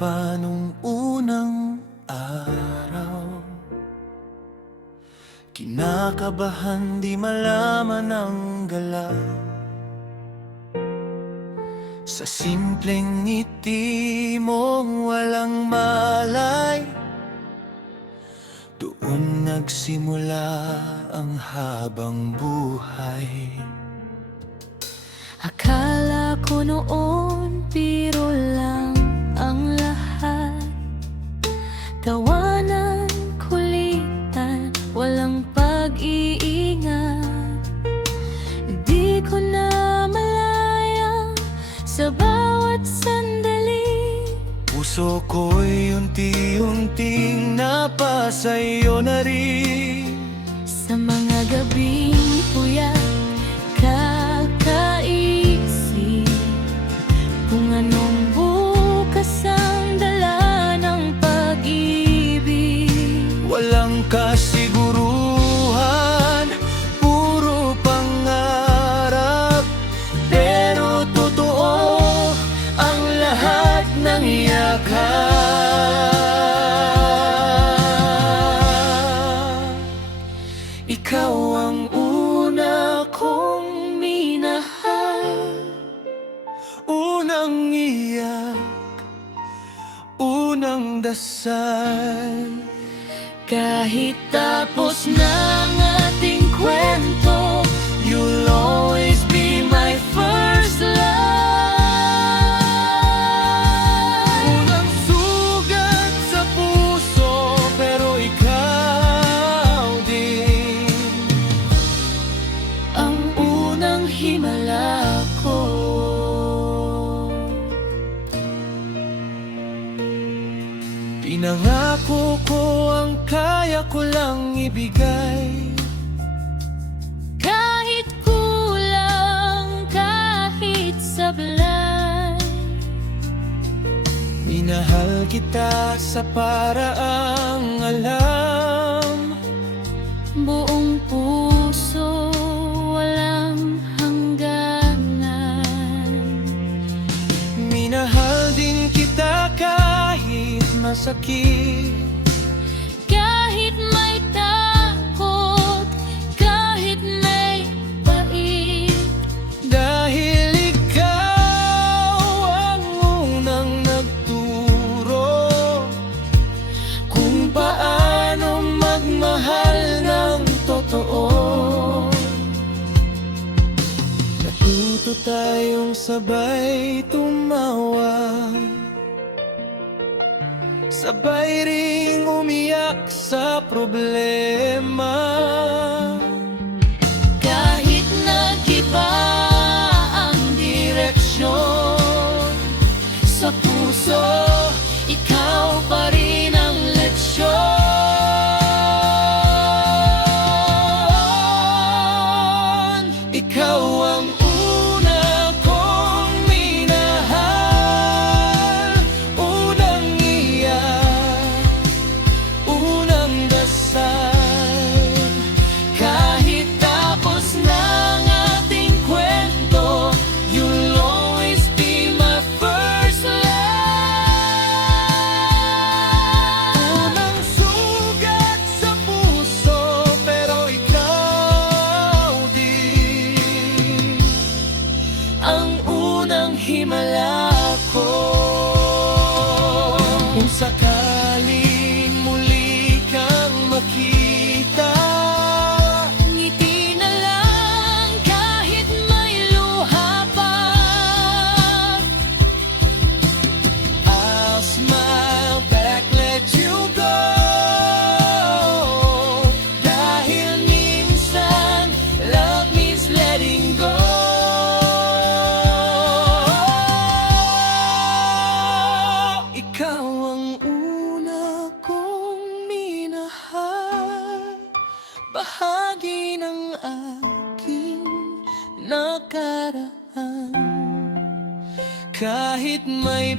pa nung unang araw. Kinakabahan di malaman ang galaw. Sa simpleng ngiti mong walang malay, doon nagsimula ang habang buhay. Akala ko noon biro lang ang lahat, tawanan, kulitan, walang pag-iingat. Di ko na malaya sa bawat sandali. Puso ko'y unti-unting napasayo na rin. Sa mga gabing puyat, kakaisip kung anong bukas ang dala ng pag-ibig. Walang kasiguruhan, puro pangarap, pero totoo ang lahat ng yakap. Ikaw ang una kong minahal, unang iyak, unang dasal. Kahit tapos ng ating kwento, You'll always be my first love. Unang sugat sa puso, pero ikaw din ang unang himala ko. Pinangako ko ang kaya ko lang ibigay. Kahit kulang, kahit sablay, Minahal kita sa paraang alam. buong puso, walang hangganan. Minahal din kita kahit masakit. Kahit may takot, kahit may pait, Dahil ikaw ang unang nagturo kung paano magmahal ng totoo. Natuto tayong sabay tumawa, sabay ring umiyak sa problema. kahit nag-iba ang direksyon. Sa puso, ikaw pa rin ang leksyon. Ikaw ang una kong minahal, unang iyak, unang dasal. Kahit tapos ng ating kwento, you'll always be my first love. Unang sugat sa puso, pero ikaw din Ang unang himala ko. kung sakaling muli kang makita. Ngiti na lang kahit may luha pa. I'll smile back, let you go. Dahil minsan, love means letting go. Ikaw ang una kong minahal, bahagi ng aking nakaraan. Kahit may